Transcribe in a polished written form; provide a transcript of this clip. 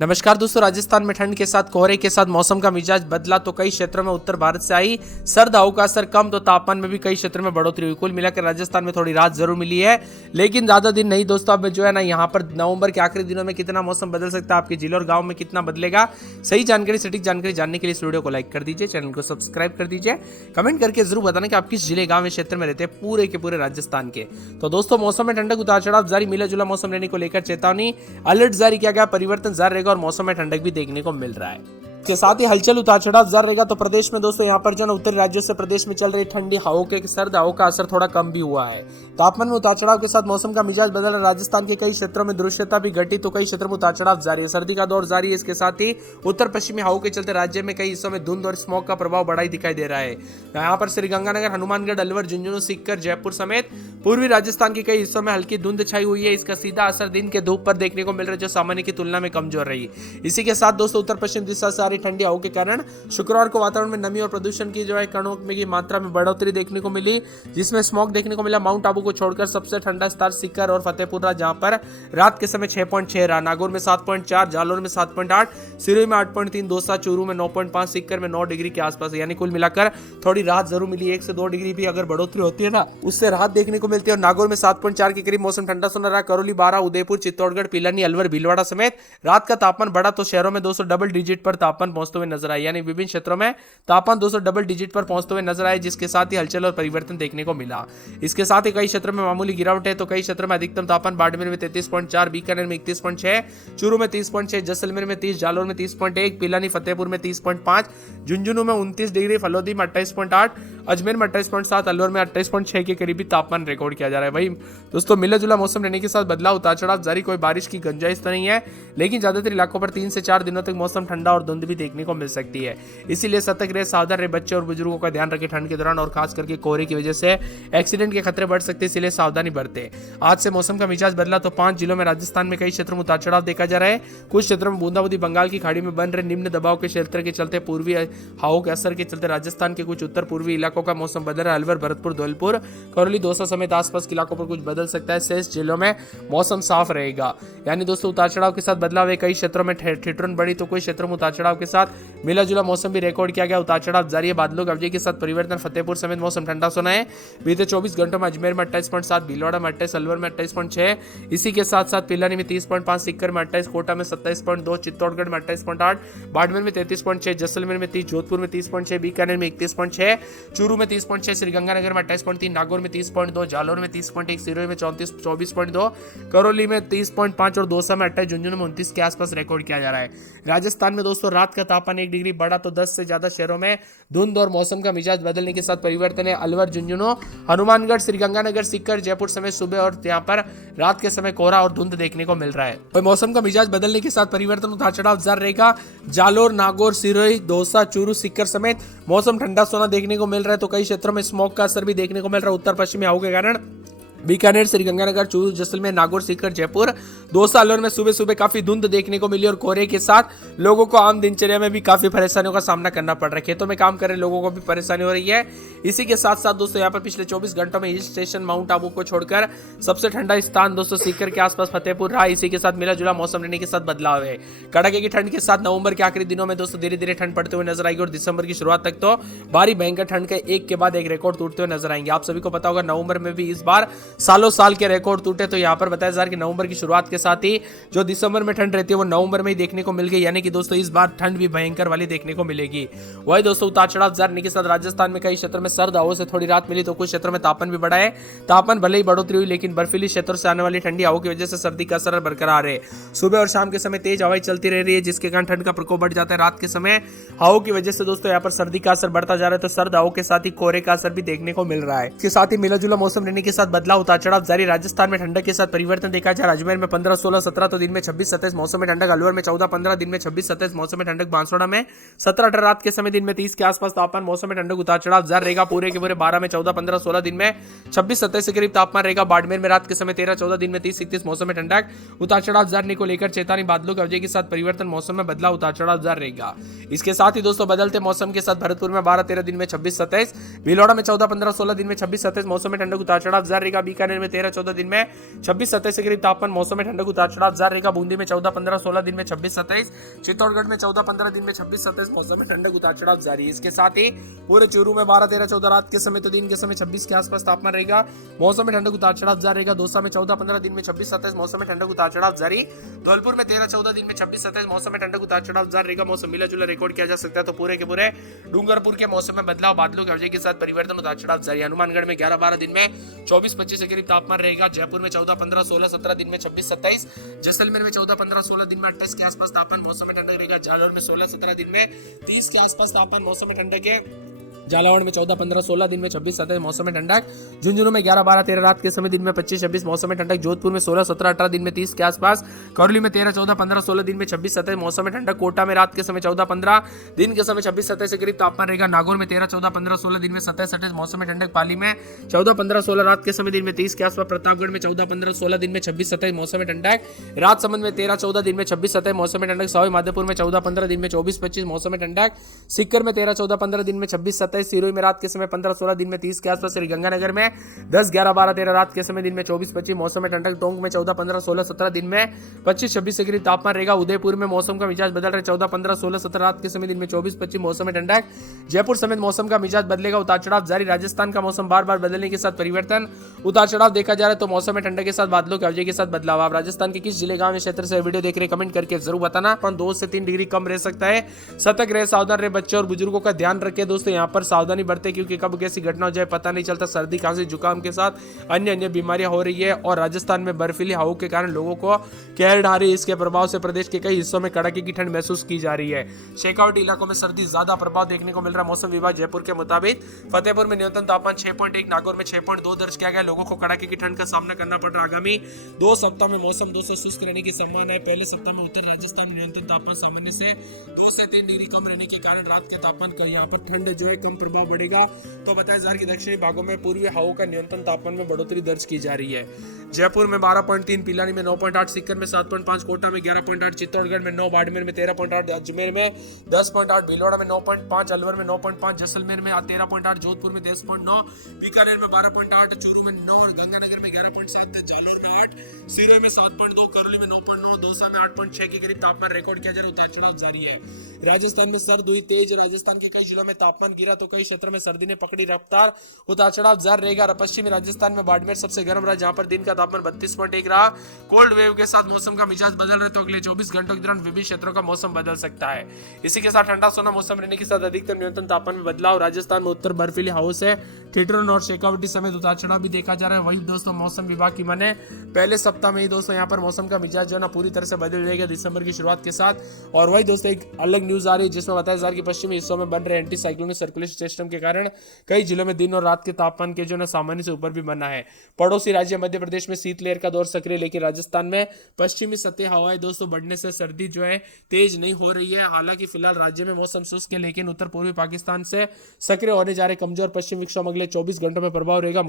नमस्कार दोस्तों, राजस्थान में ठंड के साथ कोहरे के साथ मौसम का मिजाज बदला तो कई क्षेत्रों में उत्तर भारत से आई सर्द हवाओं का असर कम तो तापमान में भी कई क्षेत्रों में बढ़ोतरी हुई। कुल मिलाकर राजस्थान में थोड़ी राहत जरूर मिली है, लेकिन ज्यादा दिन नहीं दोस्तों। अब जो है ना, यहाँ पर नवंबर के आखिरी दिनों में कितना मौसम बदल सकता है, आपके जिले और गाँव में कितना बदलेगा, सही जानकारी सटीक जानकारी जानने के लिए इस वीडियो को लाइक कर दीजिए, चैनल को सब्सक्राइब कर दीजिए, कमेंट करके जरूर बताना कि आप किस जिले गाँव में क्षेत्र में रहते हैं पूरे के पूरे राजस्थान के। तो दोस्तों, मौसम में ठंडक उतार चढ़ाव जारी, मिला जुला मौसम रहने को लेकर चेतावनी अलर्ट जारी किया गया, परिवर्तन जारी रहेगा और मौसम में ठंडक देखने को मिल रहा है। के साथ ही हलचल उतार चढ़ाव जारी रहेगा। तो प्रदेश में दोस्तों यहाँ पर जो है उत्तरी राज्यों से प्रदेश में चल रही ठंडी हवाओं के सर्द हवाओं का असर थोड़ा कम भी हुआ है। तापमान में उतार चढ़ाव के साथ मौसम का मिजाज बदल रहा। राजस्थान के कई क्षेत्रों में दृश्यता भी घटी तो कई क्षेत्रों में उतार चढ़ाव जारी है। सर्दी का दौर जारी है। इसके साथ ही उत्तर पश्चिमी हवाओं के चलते राज्य में कई हिस्सों में धुंध और स्मॉग का प्रभाव बढ़ा ही दिखाई दे रहा है। यहाँ पर श्रीगंगानगर, हनुमानगढ़, अलवर, झुंझुनू, सीकर, जयपुर समेत पूर्वी राजस्थान के कई हिस्सों में हल्की धुंध छाई हुई है। इसका सीधा असर दिन के धूप पर देखने को मिल रहा है, जो सामान्य की तुलना में कमजोर रही। इसी के साथ दोस्तों उत्तर पश्चिम दिशा से आ रही ठंडी हवाओं के कारण शुक्रवार को वातावरण में नमी और प्रदूषण की जो है कणों की मात्रा में बढ़ोतरी देखने को मिली, जिसमें स्मॉग देखने को मिला। माउंट आबू को छोड़कर सबसे ठंडा स्थान सीकर और फतेहपुर रहा, जहां पर रात के समय 6.6 रहा। नागौर में 7.4, जालोर में 7.8, सिरोही में 8.3, दौसा, चूरू में 9.5, सीकर में 9 डिग्री के आसपास। यानी कुल मिलाकर थोड़ी राहत जरूर मिली। 1 से 2 डिग्री भी अगर बढ़ोतरी होती है ना, उससे राहत देखने को मिलती है। और नागौर में 7.4 के करीब मौसम ठंडा सुना रहा। करौली, 12, उदयपुर, चित्तौड़गढ़, पिलानी, अलवर, भीलवाड़ा समेत रात का तापमान बढ़ा तो शहरों में 200 डबल डिजिट पर तापमान पहुंचते हुए नजर आए। यानी विभिन्न क्षेत्रों में तापमान 200 डबल डिजिट पर पहुंचते हुए नजर आए, जिसके साथ ही हलचल और परिवर्तन देखने को मिला। इसके साथ ही कई क्षेत्रों में मामूली गिरावट है तो कई क्षेत्रों में अधिकतम तापमान बाड़मेर में 33.4, बीकानेर में 31.6, चूरू में 30.6, जैसलमेर में 30, जालोर में 30.1, पिलानी, फतेहपुर में 30.5, झुंझुनू में 29 डिग्री, फलोदी में 28.8, अजमेर में 28.7, अलवर में 28.6 के करीबी तापमान रिकॉर्ड किया जा रहा है। वही दोस्तों, मिला जुला मौसम रहने के साथ बदलाव उतार चढ़ाव जारी, कोई बारिश की गुंजाइश तो नहीं है, लेकिन ज्यादातर इलाकों पर 3 से 4 दिनों तक मौसम ठंडा और धुंध भी देखने को मिल सकती है। इसीलिए सतर्क रहे, सावधान रहे, बच्चे और बुजुर्गों का ध्यान रखें ठंड के दौरान, और खास करके कोहरे की वजह से एक्सीडेंट के खतरे बढ़ सकते हैं, इसलिए सावधानी बरतें। आज से मौसम का मिजाज बदला तो 5 जिलों में राजस्थान में कई क्षेत्रों में उतार चढ़ाव देखा जा रहा है। कुछ क्षेत्रों में बूंदाबांदी, बंगाल की खाड़ी में बन रहे निम्न दबाव के क्षेत्र के चलते पूर्वी हवाओं के असर के चलते राजस्थान के कुछ उत्तर पूर्वी इलाकों का मौसम बदल रहा है। अलवर, भरतपुर, धौलपुर, करौली, दौसा समेत आसपास के इलाकों पर कुछ बदल सकता है। शेष जिलों में मौसम साफ रहेगा। यानी दोस्तों, उतार चढ़ाव के साथ बदलाव है। कई क्षेत्रों में ठिठुरन बढ़ी तो कुछ क्षेत्रों में उतार चढ़ाव के साथ मिला जुला मौसम भी रिकॉर्ड किया गया। उतार चढ़ाव जारी है। बादलों के अवधि के साथ परिवर्तन, फतेहपुर समेत मौसम ठंडा सुना है। बीते 24 घंटों में अजमेर में 28.7, भीलवाड़ा में 28, अलवर में 28.6, इसी के साथ साथ पिलानी में 30.5, सीकर में 28, कोटा में 27.2, चित्तौड़गढ़ में 28.8, बाड़मेर में 33.6, जैसलमेर में 30, जोधपुर में 30.6, बीकानेर में 31.6, चूरू में 30.6, श्रीगंगानगर में 28.3, नागौर में 30.2, जालोर में 30.1, सिरोही में 24.2, करौली में 30.5 और दौसा में 28, झुंझुनू में 29 के आसपास रिकॉर्ड किया जा रहा है। राजस्थान में दोस्तों रात का तापमान 1 डिग्री बढ़ा तो 10 से ज्यादा शहरों में धुंध और मौसम का मिजाज बदलने के साथ परिवर्तन है। अलवर, झुंझुनू, हनुमानगढ़, श्रीगंगानगर, सीकर, जयपुर समेत सुबह और यहाँ पर रात के समय कोहरा और धुंध देखने को मिल रहा है। और मौसम का मिजाज बदलने के साथ परिवर्तन उतार चढ़ाव जारी रहेगा। जालोर, नागौर, सिरोही, दौसा, चूरू, सीकर समेत मौसम ठंडा सोना देखने को मिल रहा है तो कई क्षेत्रों में स्मॉग का असर भी देखने को मिल रहा है। उत्तर पश्चिमी हवाओं के कारण बीकानेर, श्रीगंगानगर, चूरू, जैसलमेर, नागौर, सीकर, जयपुर, दौसा, अलवर में सुबह सुबह काफी धुंध देखने को मिली और कोहरे के साथ लोगों को आम दिनचर्या में भी काफी परेशानियों का सामना करना पड़ रहा है। खेतों में काम कर रहे लोगों को भी परेशानी हो रही है। इसी के साथ साथ दोस्तों यहाँ पर पिछले 24 घंटों में हिल स्टेशन माउंट आबू को छोड़कर सबसे ठंडा स्थान दोस्तों सीकर के आसपास फतेहपुर रहा। इसी के साथ मिला जुला मौसम रहने के साथ बदलाव है। कड़ाके की ठंड के साथ नवंबर के आखिरी दिनों में दोस्तों धीरे धीरे ठंड पड़ते हुए नजर आएगी और दिसंबर की शुरुआत तक तो भारी भयंकर ठंड के एक के बाद एक रिकॉर्ड टूटते हुए नजर आएंगे। आप सभी को पता होगा नवंबर में भी इस बार सालों साल के रिकॉर्ड टूटे, तो यहाँ पर बताया जा रहा है कि नवंबर की शुरुआत के साथ ही जो दिसंबर में ठंड रहती है वो नवंबर में ही देखने को मिल गई। यानी कि दोस्तों इस बार ठंड भी भयंकर वाली देखने को मिलेगी। वही दोस्तों उतार चढ़ाव जारी के साथ राजस्थान में कई क्षेत्रों में सर्द हवाओं से थोड़ी राहत मिली तो कुछ क्षेत्रों में तापमान भी बढ़ा है। तापमान भले ही बढ़ोतरी हुई, लेकिन बर्फीली क्षेत्रों से आने वाली ठंडी हवाओं की वजह से सर्दी का असर बरकरार है। सुबह और शाम के समय तेज हवाएं चलती रह रही है, जिसके कारण ठंड का प्रकोप बढ़ जाता है। रात के समय हवाओं की वजह से दोस्तों यहाँ पर सर्दी का असर बढ़ता जा रहा है, तो सर्द हवाओं के साथ ही कोहरे का असर भी देखने को मिल रहा है। इसके साथ ही मिला जुला मौसम रहने के साथ बदलाव उतार चढ़ाव जारी। राजस्थान में ठंडक के साथ परिवर्तन देखा जाए। अजमेर में 15, 16, 17 तो दिन में 26, 27 मौसम में ठंडक। अलवर में 14, 15 दिन में 26, 27 मौसम में ठंडक। बांसवाड़ा में 17, 18 रात के समय दिन में 30 के आसपास तापमान। मौसम में ठंडक उतार चढ़ाव जारी रहेगा। पूरे के पूरे 12 में 14, 15, 16 दिन में 26, 27 के करीब तापमान रहेगा। बाड़मेर में रात के समय 13, 14 दिन में 30, 31 मौसम में ठंडक। उतार चढ़ाव जारी को लेकर चेतावनी। बादलों के अवधि के साथ परिवर्तन, मौसम में बदलाव, उतार चढ़ाव जारी रहेगा। इसके साथ ही दोस्तों बदलते मौसम के साथ भरतपुर में 12, 13 दिन में 26, 27, भीलवाड़ा में 14, 15, 16 दिन में 26, 27 मौसम में ठंडक। उतार चढ़ाव जारी रहेगा। बीकानेर में 13-14 दिन में 26-27 के करीब तापमान, मौसम में ठंडक उतार चढ़ाव जारी रहेगा। बूंदी में 14-15-16 दिन में 26-27, चित्तौड़गढ़ में 14-15 दिन में 26-27 मौसम में ठंडक उतार चढ़ाव जारी है। इसके साथ ही पूरे चूरू में 12-13-14 रात के समय तो दिन के समय 26 के आसपास तापमान रहेगा, मौसम में ठंडक उतार चढ़ाव जारी रहेगा। दौसा में 14-15 दिन में 26-27 मौसम में ठंडक उतार चढ़ाव जारी, धौलपुर में 13-14 दिन में 26-27 मौसम में ठंडक उतार चढ़ाव जारी रहेगा। मौसम मिला जुला रिकॉर्ड किया जा सकता है। तो पूरे के पूरे डूंगरपुर के मौसम में बदलाव, बादलों के वजह के साथ परिवर्तन, उतार चढ़ाव जारी। हनुमानगढ़ में 11-12 दिन में 24-25 के करीब तापमान रहेगा। जयपुर में 14-15-16-17 दिन में 26-27, जैसलमेर में 14-15-16 दिन में 28 के आसपास तापमान, मौसम में ठंडक रहेगा। जालौर में 16-17 दिन में 30 के आसपास तापमान, मौसम में ठंडक है। झालावाड़ में 14-15-16 दिन में 26-27 मौसम में ठंडक। झुंझुनू में 11-12-13 रात के समय दिन में 25-26 मौसम में ठंडक। जोधपुर में 16-17-18 दिन में 30 के आसपास। करौली में 13-14-15-16 दिन में 26-27 मौसम में ठंडक। कोटा में रात के समय 14-15 दिन के समय 26-27 के करीब तापमान रहेगा। नागौर में 13-14-15-16 दिन में 27-28 मौसम में ठंडक। पाली में 14-15-16 रात के समय दिन में 30 के आसपास। प्रतापगढ़ में 14-15-16 दिन में 26-27 मौसम में ठंडक। राजसमंद में 13-14 दिन में 26-27 मौसम में ठंडक। सवाई माधोपुर में 14-15 दिन में 24-25 मौसम में ठंडक। सिक्कर में 13-14-15 दिन में 26-27, सिरोही में रात के समय 15-16 दिन में 30 के आसपास। श्रीगंगानगर में 10-11-12-13 रात के समय दिन में 24-25 मौसम में ठंडक। टोंक में 14-15-16-17 दिन में 25-26 के करीब तापमान रहेगा। उदयपुर में मौसम का मिजाज बदल रहा है। 14-15-16-17 रात के समय दिन में 24-25 मौसम में ठंडक। जयपुर समेत मौसम का मिजाज बदलेगा, उतार चढ़ाव जारी। राजस्थान का मौसम बार बार बदलने के साथ परिवर्तन, उतार चढ़ाव देखा जा रहा है। तो मौसम में ठंडक के साथ बादलों के वजह के साथ बदलाव। आप राजस्थान के किस जिले, गांव या क्षेत्र से वीडियो देख रहे कमेंट करके जरूर बताना। 2 से 3 डिग्री कम रह सकता है। सतर्क रहे, सावधान रहे, बच्चे और बुजुर्गों का ध्यान रखें। दोस्तों यहाँ पर सावधानी बरते क्योंकि कब कैसी घटना हो जाए पता नहीं चलता। सर्दी, खांसी, जुकाम के साथ अन्य बीमारियां हो रही है और राजस्थान में बर्फीली हवाओं के कारण लोगों को कहर ढा रही है। इसके प्रभाव से प्रदेश के कई हिस्सों में कड़ाके की ठंड महसूस की जा रही है। शेखावटी इलाकों में सर्दी ज्यादा प्रभाव देखने को मिल रहा है। मौसम विभाग जयपुर के मुताबिक फतेहपुर में न्यूनतम तापमान 6.1, नागौर में 6.2 दर्ज किया गया। लोगों को कड़ाके की ठंड का सामना करना पड़ रहा है। आगामी 2 सप्ताह में मौसम 2 से शुष्क रहने की संभावना है। पहले सप्ताह में उत्तर राजस्थान में न्यूनतम तापमान सामान्य से 2 से 3 डिग्री कम रहने के कारण रात के तापमान का यहाँ पर ठंड जो है कम प्रभाव बढ़ेगा। तो बताया जा रहा है कि दक्षिणी भागों में पूर्वी हवाओं का न्यूनतम तापमान में बढ़ोतरी दर्ज की जा रही है। जयपुर में 12.3, पिलानी में 9.8, सीकर में 7.5, कोटा में 11.8, चित्तौड़गढ़ में 9, बाड़मेर में 13.8, अजमेर में 10.8, भीलवाड़ा में 9.5, अलवर में 9.5, जैसलमेर में 13.8, जोधपुर में 10.9, बीकानेर में 12.8, चूरू में 9, गंगानगर में 11.7, जालौर में 8, सिरोही में 7.2, करौली में 9.9, दौसा में 8.6 के करीब तापमान रिकॉर्ड किया जा रहा है। उतार चढ़ाव जारी है। राजस्थान में सर्द हुई तेज। राजस्थान के कई जिलों में तापमान गिरा तो कई क्षेत्रों में सर्दी ने पकड़ी रफ्तार। उतार चढ़ाव जारी रहेगा। पश्चिमी राजस्थान में बाड़मेर सबसे गर्म रहा, जहां पर दिन का तापमान 32.1 रहा। कोल्ड वेव के साथ मौसम का मिजाज बदल रहे तो अगले 24 घंटों के दौरान विभिन्न क्षेत्रों का मौसम बदल सकता है। इसी के साथ ठंडा सोना मौसम रहने के साथ अधिकतम न्यूनतम तापमान में बदलाव। राजस्थान में उत्तर बर्फीली हवाओं से ठिठुरन और शेखावटी समेत उतार चढ़ाव भी देखा जा रहा है। वही दोस्तों मौसम विभाग की माने पहले सप्ताह में ही दोस्तों यहाँ पर मौसम का मिजाज जो है ना पूरी तरह से बदल जाएगा दिसंबर की शुरुआत के साथ। और वही दोस्तों एक अलग न्यूज आ रही है जिसमें बताया जा रहा है कि पश्चिमी हिस्सों में बन रहे एंटी साइक्लोनिक सर्कुलेशन सिस्टम के कारण कई जिलों में दिन और रात के तापमान के जो है सामान्य से ऊपर भी बना है। पड़ोसी राज्य मध्य प्रदेश में शीतलहर का दौर सक्रिय, लेकिन राजस्थान में पश्चिमी सतह हवाएं दोस्तों बढ़ने से सर्दी जो है तेज नहीं हो रही है। हालांकि फिलहाल राज्य में मौसम शुष्क है, लेकिन उत्तर पूर्वी पाकिस्तान से सक्रिय होने जा रहे कमजोर पश्चिमी विक्षोभ अगले 24 घंटों में प्रभाव रहेगा।